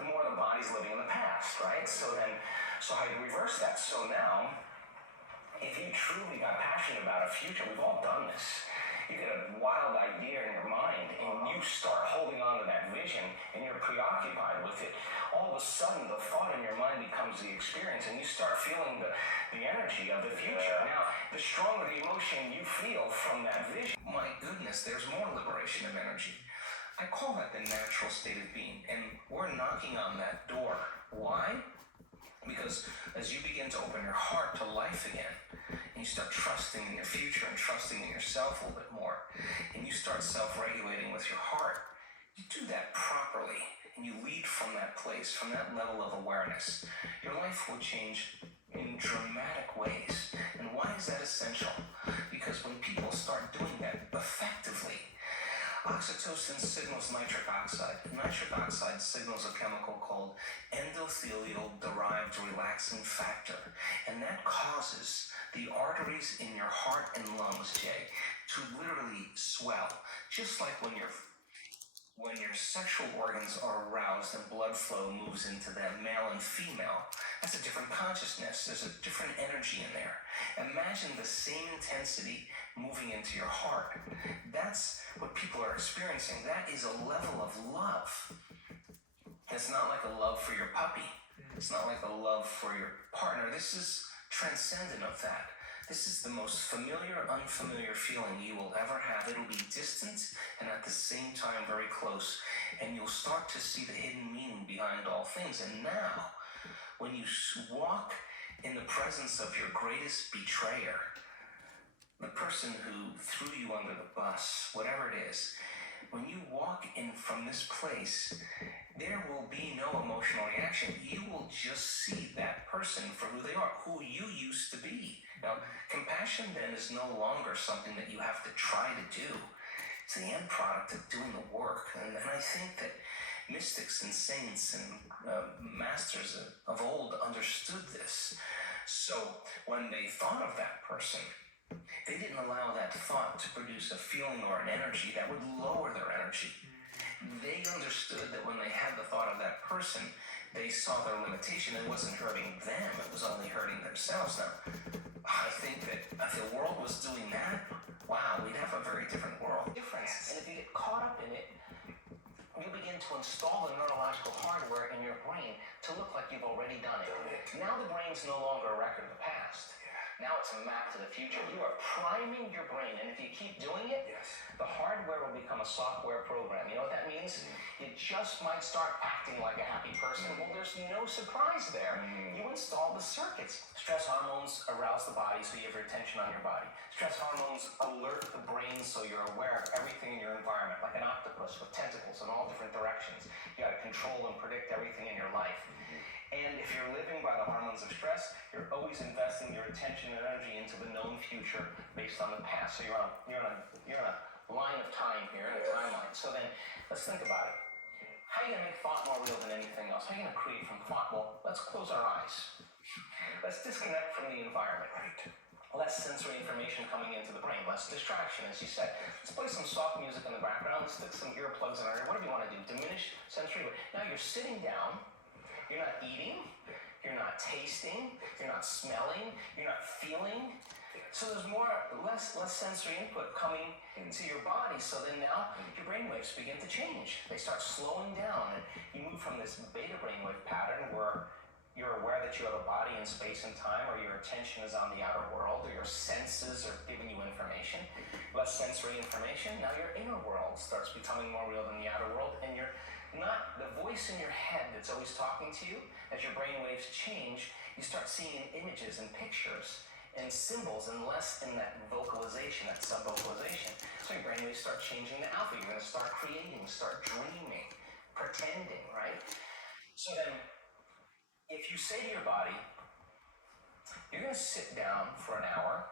the more the body's living in the past, right? So how do you reverse that? So now, if you truly got passionate about a future, we've all done this. You get a wild idea in your mind, and you start holding on to that vision, and you're preoccupied with it. All of a sudden, the thought in your mind becomes the experience, and you start feeling the energy of the future. Now, the stronger the emotion you feel from that vision, my goodness, there's more liberation of energy. I call that the natural state of being, and we're knocking on that door. Why? Because as you begin to open your heart to life again, and you start trusting in your future and trusting in yourself a little bit more, and you start self-regulating with your heart, you do that properly, and you lead from that place, from that level of awareness, your life will change in dramatic ways. And why is that essential? Because when people start doing that effectively, oxytocin signals nitric oxide. Nitric oxide signals a chemical called endothelial-derived relaxin factor. And that causes the arteries in your heart and lungs, Jay, to literally swell. Just like when your sexual organs are aroused and blood flow moves into them, male and female, that's a different consciousness. There's a different energy in there. Imagine the same intensity moving into your heart. That's what people are experiencing. That is a level of love. It's not like a love for your puppy. It's not like a love for your partner. This is transcendent of that. This is the most familiar, unfamiliar feeling you will ever have. It'll be distant and at the same time very close. And you'll start to see the hidden meaning behind all things. And now, when you walk in the presence of your greatest betrayer, the person who threw you under the bus, whatever it is, when you walk in from this place, there will be no emotional reaction. You will just see that person for who they are, who you used to be. Now, compassion then is no longer something that you have to try to do. It's the end product of doing the work. And I think that mystics and saints and masters of old understood this. So when they thought of that person, they didn't allow that thought to produce a feeling or an energy that would lower their energy. They understood that when they had the thought of that person, they saw their limitation. It wasn't hurting them, it was only hurting themselves. Now, I think that if the world was doing that, wow, we'd have a very different world. And if you get caught up in it, you begin to install the neurological hardware in your brain to look like you've already done it. Now the brain's no longer a record of the past. Now it's a map to the future. You are priming your brain, and if you keep doing it, the hardware will become a software program. You know what that means? It just might start acting like a happy person. Well, there's no surprise there. You install the circuits. Stress hormones arouse the body, so you have your attention on your body. Stress hormones alert the brain, so you're aware of everything in your environment, like an octopus with tentacles in all different directions. You got to control and predict everything in your life. And if you're living by the hormones of stress, you're always investing your attention and energy into the known future based on the past. So you're on a line of time here, in a timeline. So then, let's think about it. How are you going to make thought more real than anything else? How are you going to create from thought? Well, let's close our eyes. Let's disconnect from the environment. Less sensory information coming into the brain, less distraction, as you said. Let's play some soft music in the background. Let's stick some earplugs in our ear. Whatever you want to do. Diminish sensory. Now you're sitting down. You're not eating, you're not tasting, you're not smelling, you're not feeling. So there's less sensory input coming into your body. So then now your brainwaves begin to change. They start slowing down, and you move from this beta brainwave pattern where you're aware that you have a body in space and time, or your attention is on the outer world, or your senses are giving you information, less sensory information. Now your inner world starts becoming more real than the outer world, and you're not the voice in your head that's always talking to you. As your brain waves change, you start seeing images and pictures and symbols, and less in that vocalization, that sub-vocalization. So your brain waves start changing to alpha. You're going to start creating, start dreaming, pretending, right? So then, if you say to your body, you're going to sit down for an hour,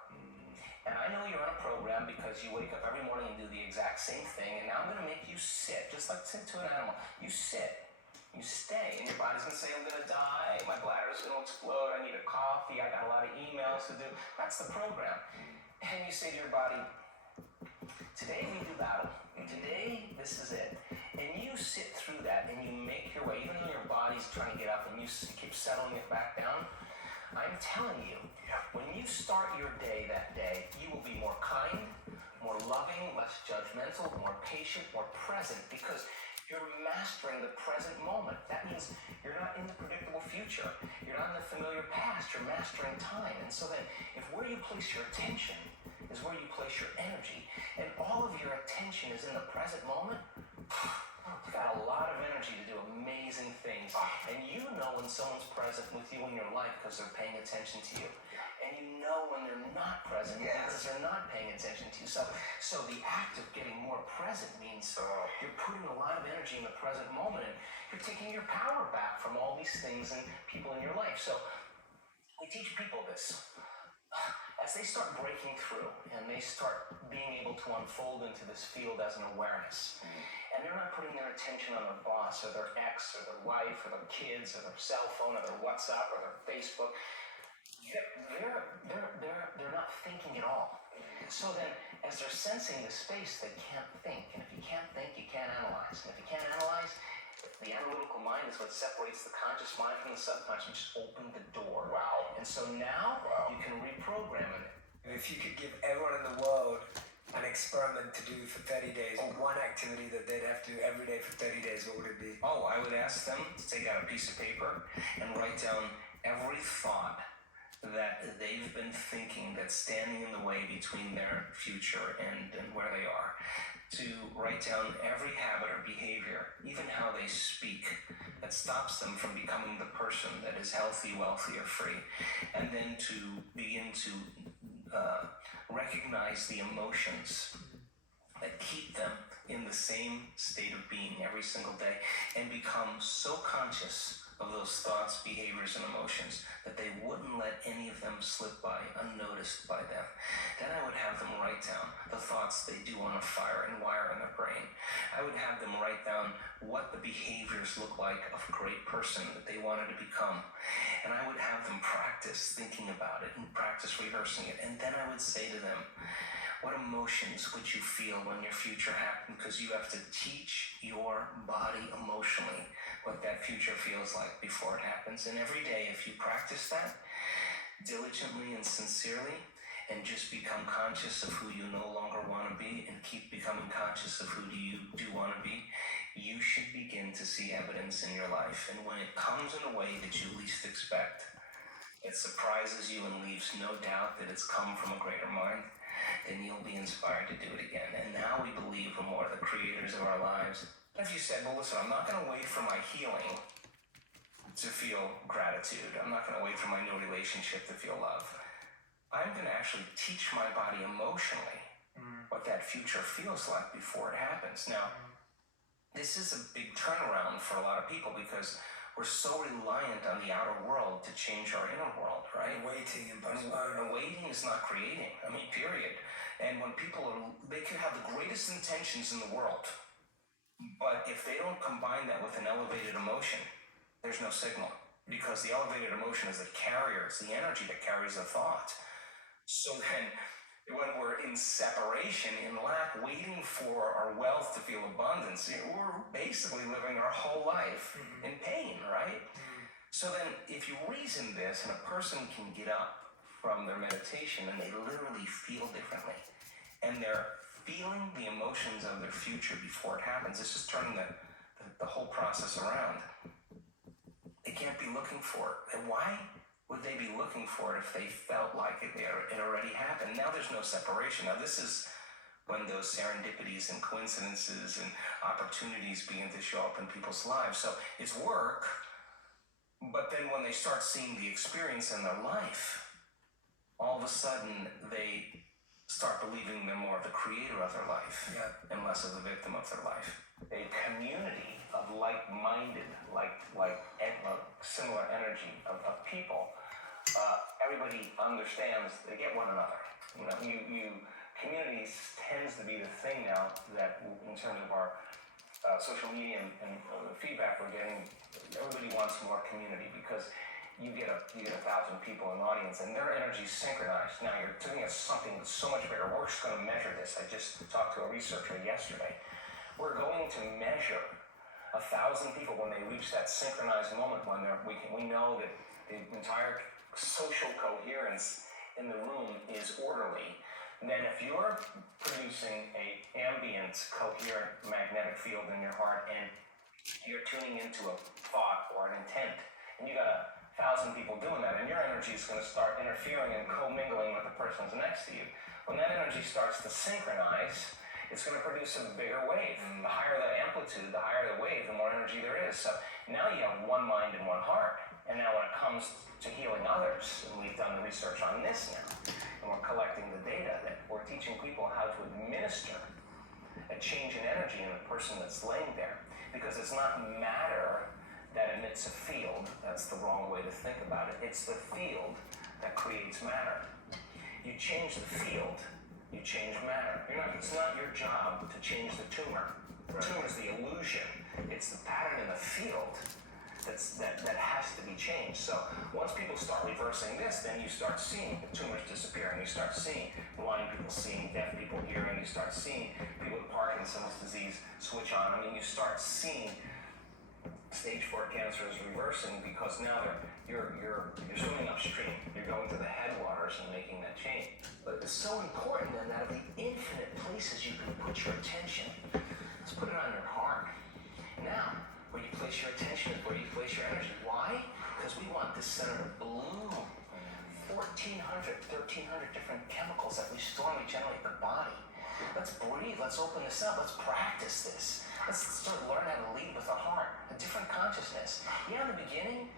and I know you're on a program because you wake up every morning and do the exact same thing, and now I'm going to make you sit, just like sit to an animal. You sit, you stay, and your body's going to say, I'm going to die, my bladder's going to explode, I need a coffee, I got a lot of emails to do. That's the program. And you say to your body, today we do battle. Today, this is it. And you sit through that, and you make your way, even though your body's trying to get up, and you keep settling it back down. I'm telling you, when you start your day that day, you will be more kind, more loving, less judgmental, more patient, more present, because you're mastering the present moment. That means you're not in the predictable future. You're not in the familiar past. You're mastering time. And so then, if where you place your attention is where you place your energy, and all of your attention is in the present moment, you've got a lot of energy to do amazing things. And you know when someone's present with you in your life because they're paying attention to you. And you know when they're not present because they're not paying attention to you. So the act of getting more present means you're putting a lot of energy in the present moment, and you're taking your power back from all these things and people in your life. So we teach people this. As they start breaking through and they start being able to unfold into this field as an awareness, and they're not putting their attention on their boss or their ex or their wife or their kids or their cell phone or their WhatsApp or their Facebook, they're not thinking at all. So then, as they're sensing the space, they can't think. And if you can't think, you can't analyze. And if you can't analyze, the analytical mind is what separates the conscious mind from the subconscious. Just open the door. Wow. And so now you can reprogram it. If you could give everyone in the world an experiment to do for 30 days, or one activity that they'd have to do every day for 30 days, what would it be? Oh, I would ask them to take out a piece of paper and write down every thought that they've been thinking that's standing in the way between their future and where they are. To write down every habit or behavior, even how they speak, that stops them from becoming the person that is healthy, wealthy, or free. And then to begin to recognize the emotions that keep them in the same state of being every single day, and become so conscious of those thoughts, behaviors, and emotions that they wouldn't let any of them slip by unnoticed by them. Then I would have them write down the thoughts they do want to fire and wire in their brain. I would have them write down what the behaviors look like of a great person that they wanted to become. And I would have them practice thinking about it and practice rehearsing it. And then I would say to them, what emotions would you feel when your future happened? Because you have to teach your body emotionally what that future feels like before it happens. And every day, if you practice that diligently and sincerely, and just become conscious of who you no longer want to be, and keep becoming conscious of who you do want to be, you should begin to see evidence in your life. And when it comes in a way that you least expect, it surprises you and leaves no doubt that it's come from a greater mind, then you'll be inspired to do it again. And now we believe we're more the creators of our lives. If you said, well, listen, I'm not going to wait for my healing to feel gratitude. I'm not going to wait for my new relationship to feel love. I'm going to actually teach my body emotionally what that future feels like before it happens. Now, this is a big turnaround for a lot of people because we're so reliant on the outer world to change our inner world, right? Waiting and And postponing. waiting is not creating. I mean, period. And when people they can have the greatest intentions in the world, but if they don't combine that with an elevated emotion, there's no signal. Because the elevated emotion is the carrier, it's the energy that carries the thought. So then, when we're in separation, in lack, waiting for our wealth to feel abundance, we're basically living our whole life in pain, right? So then, if you reason this, and a person can get up from their meditation and they literally feel differently, and they're feeling the emotions of their future before it happens, this is turning the whole process around. They can't be looking for it. And why would they be looking for it if they felt like it already happened? Now there's no separation. Now this is when those serendipities and coincidences and opportunities begin to show up in people's lives. So it's work, but then when they start seeing the experience in their life, all of a sudden they start believing they're more of the creator of their life and less of the victim of their life. A community of like-minded, similar energy of people, everybody understands, they get one another. Communities tends to be the thing now that in terms of our social media and the feedback we're getting, everybody wants more community because you get 1,000 people in the audience and their energy is synchronized. Now you're doing something that's so much bigger. We're just going to measure this. I just talked to a researcher yesterday. We're going to measure 1,000 people when they reach that synchronized moment when we know that the entire social coherence in the room is orderly. And then if you're producing an ambient, coherent magnetic field in your heart and you're tuning into a thought or an intent, and you got 1,000 people doing that, and your energy is going to start interfering and commingling with the person's next to you. When that energy starts to synchronize, it's going to produce a bigger wave. The higher the amplitude, the higher the wave, the more energy there is. So now you have one mind and one heart. And now when it comes to healing others, and we've done the research on this now, and we're collecting the data, that we're teaching people how to administer a change in energy in the person that's laying there. Because it's not matter that emits a field. That's the wrong way to think about it. It's the field that creates matter. You change the field, you change matter. It's not your job to change the tumor. The tumor is the illusion. It's the pattern in the field that has to be changed. So once people start reversing this, then you start seeing the tumors disappearing. You start seeing blind people seeing, deaf people hearing. You start seeing people with Parkinson's disease switch on. You start seeing stage 4 cancer is reversing because now you're swimming upstream. You're going to the headwaters and making that change. But it's so important then that of the infinite places you can put your attention, let's put it on your heart. Now, where you place your attention is where you place your energy. Why? Because we want this center to bloom 1,400, 1,300 different chemicals that we store and we generate in the body. Let's breathe, let's open this up, let's practice this. Let's start learning how to lead with the heart, a different consciousness. Yeah, in the beginning,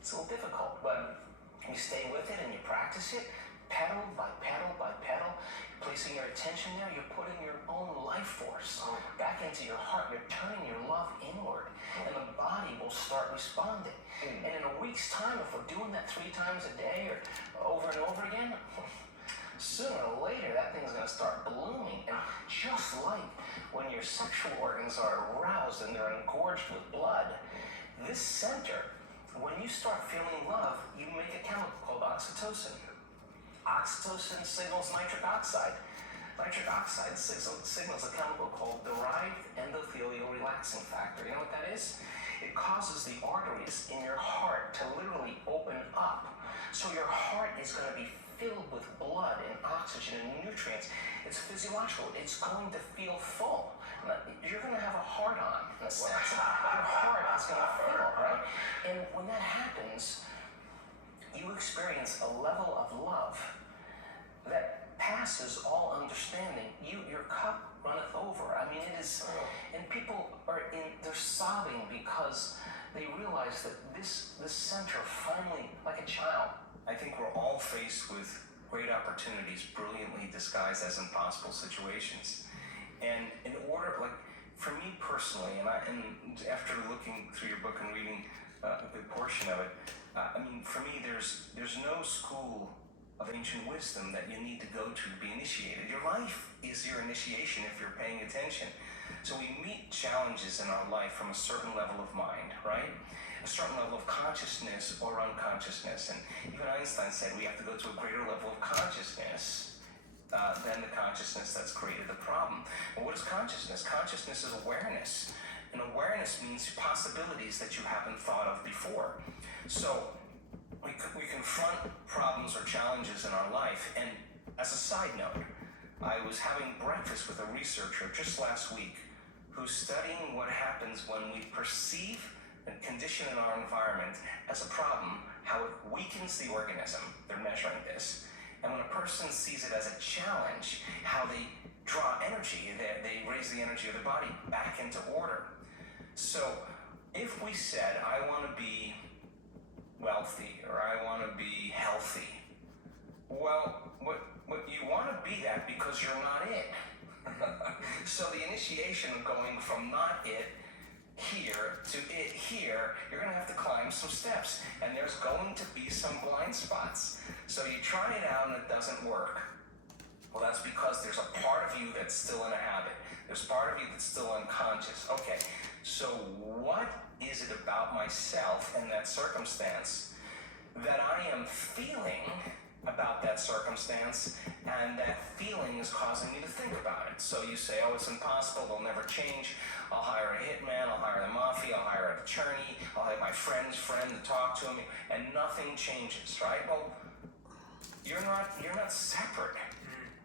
it's a little difficult, but you stay with it and you practice it, pedal by pedal by pedal, placing your attention there, you're putting your own life force back into your heart, you're turning your love inward, and the body will start responding. And in a week's time, if we're doing that 3 times a day or over and over again, sooner or later that thing's going to start blooming. And just like when your sexual organs are aroused and they're engorged with blood, this center, when you start feeling love, you make a chemical called oxytocin. Oxytocin signals nitric oxide. Nitric oxide signals a chemical called derived endothelial relaxing factor. You know what that is? It causes the arteries in your heart to literally open up. So your heart is going to be filled with blood and oxygen and nutrients. It's physiological. It's going to feel full. You're going to have a heart-on, in a sense. Your heart is going to fill, right? And when that happens, you experience a level of love that passes all understanding. Your cup runneth over. I mean, it is, and people they're sobbing because they realize that this center finally, like a child. I think we're all faced with great opportunities, brilliantly disguised as impossible situations. And in order, like for me personally, and after looking through your book and reading a good portion of it, I mean, for me, there's no school of ancient wisdom that you need to go to be initiated. Your life is your initiation if you're paying attention. So we meet challenges in our life from a certain level of mind, right? A certain level of consciousness or unconsciousness. And even Einstein said we have to go to a greater level of consciousness than the consciousness that's created the problem. Well, what is consciousness? Consciousness is awareness. And awareness means possibilities that you haven't thought of before. So we confront problems or challenges in our life. And as a side note, I was having breakfast with a researcher just last week who's studying what happens when we perceive and condition in our environment as a problem, how it weakens the organism. They're measuring this. And when a person sees it as a challenge, how they draw energy, they raise the energy of their body back into order. So if we said, I want to be wealthy or I want to be healthy, well, what you want to be that because you're not it. So the initiation of going from not it here to it here, you're going to have to climb some steps, and there's going to be some blind spots. So you try it out and it doesn't work. Well, that's because there's a part of you that's still in a habit. There's a part of you that's still unconscious. Okay, so what is it about myself and that circumstance that I am feeling about that circumstance, and that feeling is causing me to think about it? So you say, oh, it's impossible, they'll never change. I'll hire a hitman, I'll hire the mafia, I'll hire an attorney, I'll have my friend's friend to talk to me, and nothing changes, right? Well, you're not separate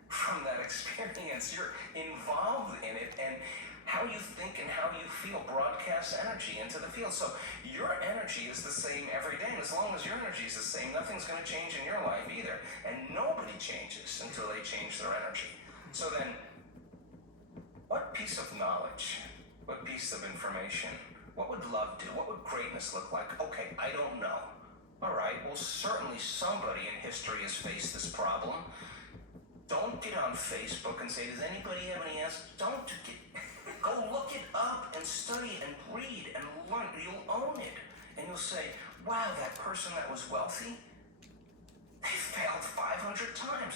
from that experience. You're involved in it, and how you think and how you feel broadcasts energy into the field. So your energy is the same every day, and as long as your energy is the same, nothing's going to change in your life either. And nobody changes until they change their energy. So then, what piece of knowledge, what piece of information, what would love do? What would greatness look like? Okay, I don't know. All right, well, certainly somebody in history has faced this problem. Don't get on Facebook and say, does anybody have any answers? Don't get... Go look it up and study and read and learn. You'll own it. And you'll say, wow, that person that was wealthy, they failed 500 times.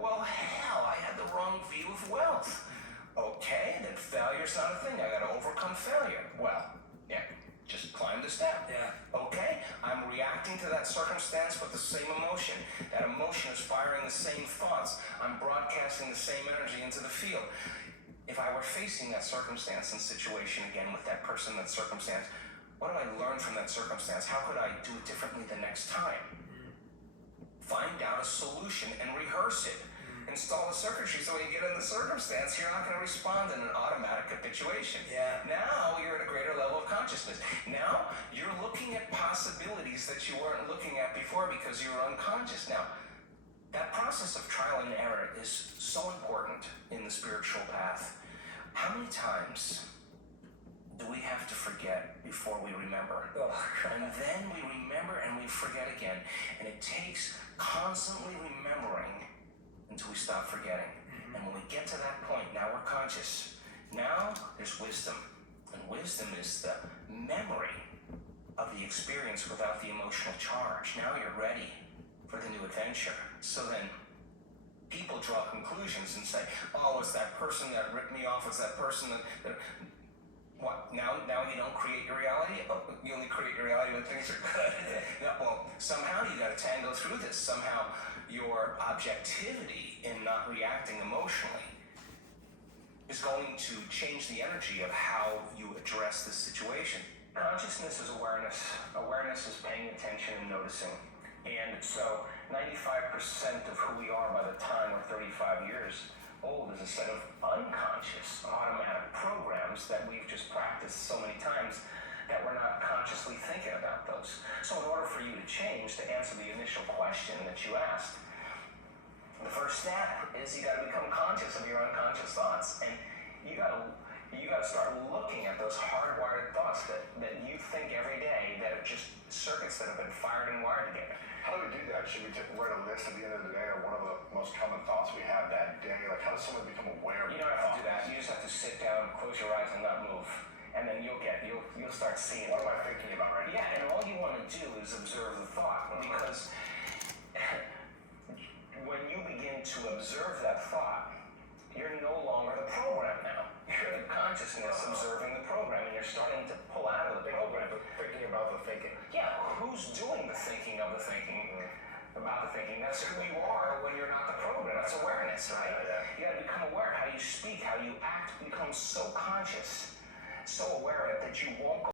Well, hell, I had the wrong view of wealth. Okay, then failure's not a thing. I got to overcome failure. Well, yeah, just climb the step. Yeah. Okay, I'm reacting to that circumstance with the same emotion. That emotion is firing the same thoughts. I'm broadcasting the same energy into the field. If I were facing that circumstance and situation again with that person, that circumstance, what did I learn from that circumstance? How could I do it differently the next time? Find out a solution and rehearse it. install the circuitry so when you get in the circumstance, you're not going to respond in an automatic capitulation. Yeah. Now you're at a greater level of consciousness. Now you're looking at possibilities that you weren't looking at before because you were unconscious. Now, that process of trial and error is so important in the spiritual path. How many times do we have to forget before we remember? Oh, And then we remember and we forget again. And it takes constantly remembering until we stop forgetting. And when we get to that point, now we're conscious. Now there's wisdom. And wisdom is the memory of the experience without the emotional charge. Now you're ready for the new adventure. So then people draw conclusions and say, oh, it's that person that ripped me off, it's that person that what, now you don't create your reality? Oh, you only create your reality when things are good. Yeah, well, somehow you gotta tango through this. Somehow your objectivity in not reacting emotionally is going to change the energy of how you address this situation. Consciousness is awareness. Awareness is paying attention and noticing. And so 95% of who we are by the time we're 35 years old is a set of unconscious automatic programs that we've just practiced so many times that we're not consciously thinking about those. So in order for you to change, to answer the initial question that you asked, the first step is you gotta become conscious of your unconscious thoughts. And you gotta start looking at those hardwired thoughts that you think every day that are just circuits that have been fired and wired together. How do we do that? Should we just write a list at the end of the day, or one of the most common thoughts we have that day? Like, how does someone become aware of You don't have to do that. You just have to sit down, close your eyes, and not move. And then you'll start seeing. What am I thinking about right now? Yeah, and all you want to do is observe the thought, because when you begin to observe that thought, you're no longer the program now. You're the consciousness observing the program, and you're starting to pull out of the program. Thinking about the thinking. Yeah, who's doing the thinking of the thinking about the thinking? That's who you are when you're not the program. That's awareness, right? You gotta become aware. How you speak, how you act, become so conscious, so aware of it that you won't go